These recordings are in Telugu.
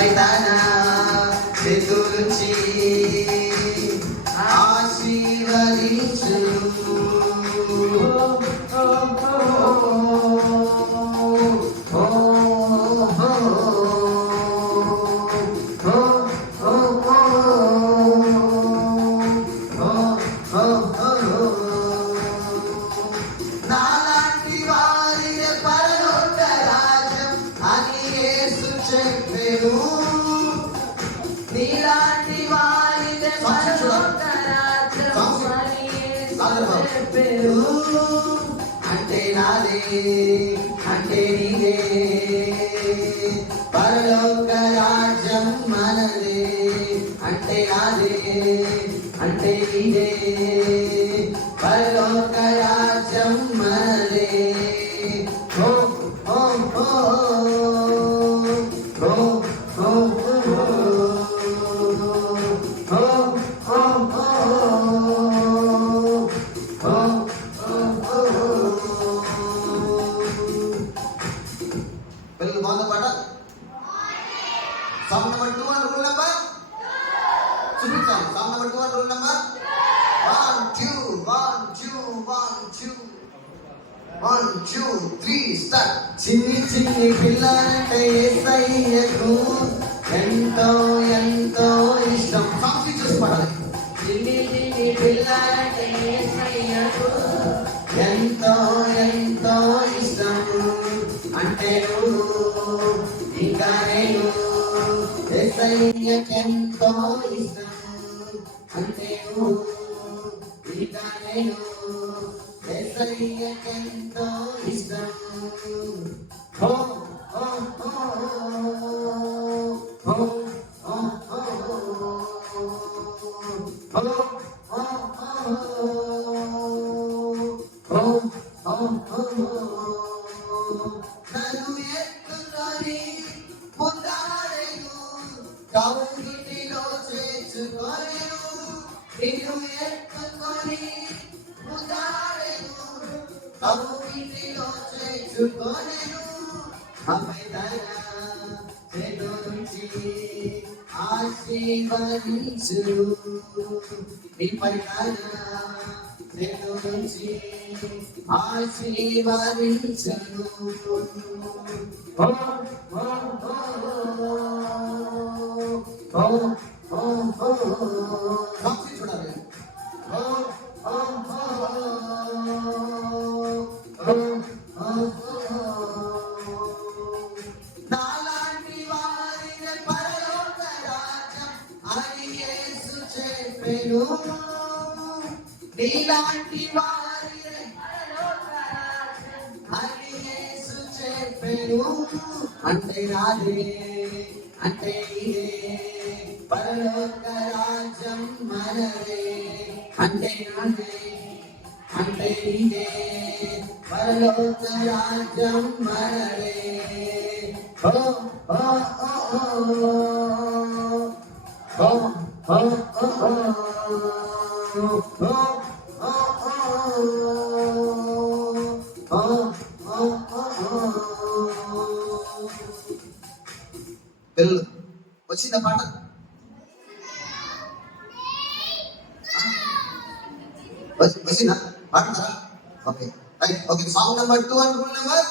నీపై తన చేతులుంచి ఆశీర్వదించును. నీలాంటి వారిదే పరలోక రాజ్యం అంటే నాదే అంటే నీదే పరలోక రాజ్యం మనదే అంటే నాదే అంటే నీదే పరలోక రాజ్యం మనదే. ఓ ఓ ఓ ఓ ఓ పిల్లలు బాగుందా పాట? Song number 2 and rule number చూపించాలి. Song number 2 and rule number 1 2 1 2 1 2 1 2 3 start. చిన్ని చిన్ని పిల్లలంటే యేసయ్యకు ఎంతో ఎంతో ఇష్టం. సాంగ్ చూసి పాడాలి. చిన్ని చిన్ని పిల్లలంటే యేసయ్యకు ఎంతో ఎంతో ఇష్టం. అంటే నువ్వు ఇంకా నేను యేసయ్యకెంతో ఇష్టం. అంటే నువ్వు ఇంకా నేను యేసయ్యకెంతో ఇష్టం. ఓ ఓ ఓ ఓ ఓ నన్ను ఎత్తుకొని ముద్దాడెను కౌగిలిలో చేర్చుకొనెను. నిన్ను ఎత్తుకొని ముద్దాడెను కౌగిలిలో చేర్చుకొనెను. ఆపై తన చేతిలో నుంచి ఆశీర్వదించును. నీపై తన చేతిలో నుంచి ఆశీర్వదించును. ఓ ఓ ఓ ఓ ఓ సాక్షి చూడాలి. ఓ ఓ ఓ నాలాంటి వారిని పరలోక రాజ్యం అని యేసు చెప్పెను. నీలాంటి వారిని పరలోక రాజ్యం అని యేసు చెప్పెను. అంటే నాదే అంటే ఇదే పరలోక రాజ్యం మనదే. అంటే నాదే అంటే ఇదే పరలోక రాజ్యం మనదే. ఓ ఓ ఓ ఓ ఓ ఓ ఓ పిల్లలు వచ్చిందా పాట? వచ్చిందా పాడుతారా? Okay right. Okay song number 2 and rule number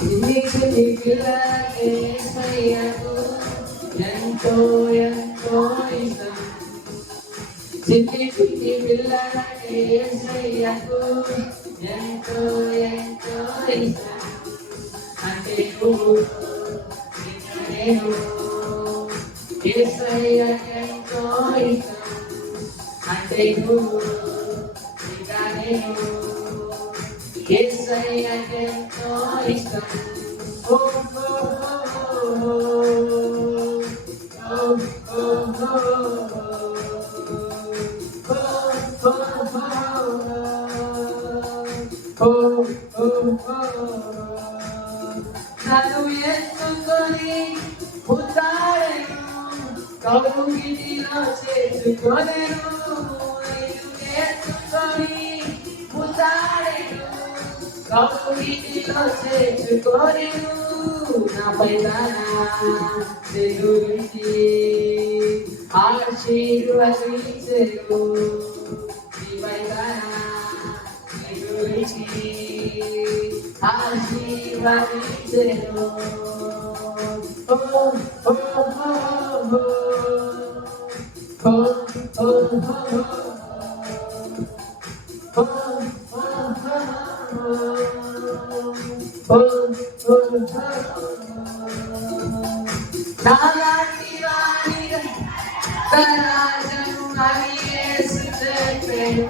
చిన్ని చిన్ని పిల్లలంటే యేసయ్యకు ఎంతో ఎంతో ఇష్టం. చిన్ని చిన్ని పిల్లలంటే యేసయ్యకు ఎంతో ఎంతో ఇష్టం. అంటే నువ్వు ఇంకా నేను యేసయ్యకెంతో ఇష్టం. అంటే నువ్వు ఇంకా నేను యేసయ్యకెంతో ఇష్టం. ఓ ఓ ఓ ఓ ఓ ఓ ఓ నన్ను ఎత్తుకొని ముద్దాడెను కౌగిలిలో చేసుకొనెను నిన్ను ఎత్తుకొని ముద్దాడెను కౌగిలిలో చేసుకొనెను నాపై తెలుగుచి ఆశీర్వదించెను నీపై తెలుగుచి ఆశీర్వదించెను నాలాంటి వారిగా తరాజను అని యేసు చెప్పెను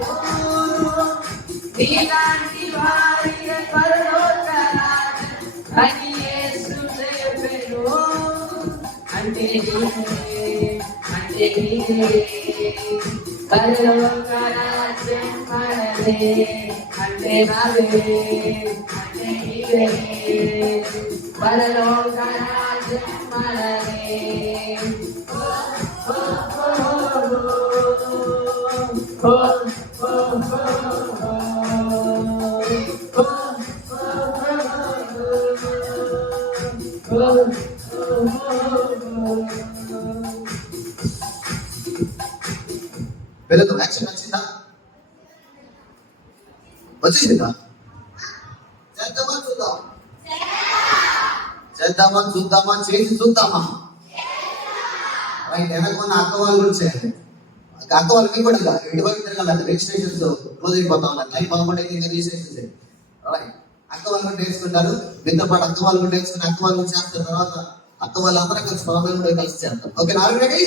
నీలాంటి వారిగా పరలోక రాజు అని యేసు చెప్పెను అంటే పరలోక రాజ్యం మనదే అంటే నాదే అంటే నీదే పరలోక రాజ్యం మనదే వెళ్ళదు యాక్షన్ వచ్చిందా వచ్చేసిందా చేద్దామా చూద్దామా చేసి చూద్దామా రైట్ వెనకున్న అక్క వాళ్ళు కూడా చేయాలి అక్క వాళ్ళకి కూడా ఎటువంటి తిరగాలి రిజిస్ట్రేషన్స్ క్లోజ్ అయిపోతా ఉన్నారు టైం 11 ఇంకా రిజిస్ట్రేషన్ చేయాలి రైట్ అక్క వాళ్ళు కూడా నేర్చుకుంటారు మీతో పాటు అక్క వాళ్ళు కూడా నేర్చుకుని అక్క వాళ్ళు కూడా చేస్తారు తర్వాత అక్క వాళ్ళు అందరూ కలిసి బాబాయ్ కూడా కలిసి చేస్తారు ఓకే రెడీ